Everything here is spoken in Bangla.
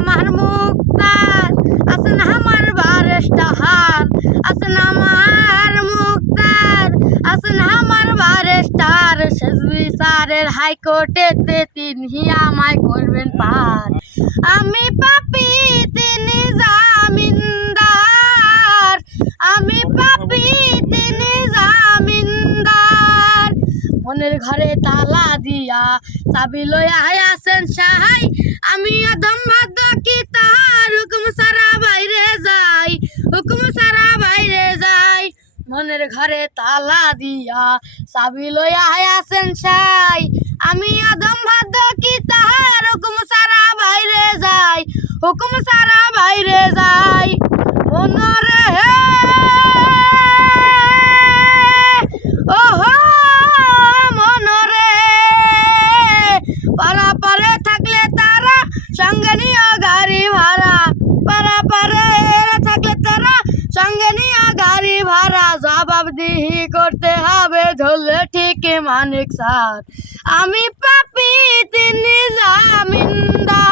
আমার মুক্তার, আছেন আমার বারেস্টার, আছেন আমার মুক্তার, আছেন আমার বারেস্টার। শেষ বিচারের হাইকোর্টেতে তিনি আমায় করবেন পার। আমি পাপী তিনি জামিনদার, আমি পাপী তিনি জামিনদার। মনের ঘরে তালা দিয়া চাবি লইয়া আছেন সাহাই, আমি অধম ভাগ্য কি তাহার হুকুম সারা বাইরে যাই, হুকুম সারা বাইরে যাই। মনের ঘরে তালা দিয়া চাবি লইয়া আছেন সাহাই, আমি অধম ভাগ্য কি তাহার হুকুম সারা বাইরে যাই, হুকুম সারা বাইরে যাই। মনরে হে ওহো মনরে, পারা পারে থাকলে তারা সঙ্গে নিয়ে গাড়ি ভাড়া, পারা পারে থাকলে তারা সঙ্গে নিয়ে গাড়ি ভাড়া। জবাবদিহি করতে হবে ধরলে ঠিক মানিক স্যার, আমি পাপী তিনি জামিনদার।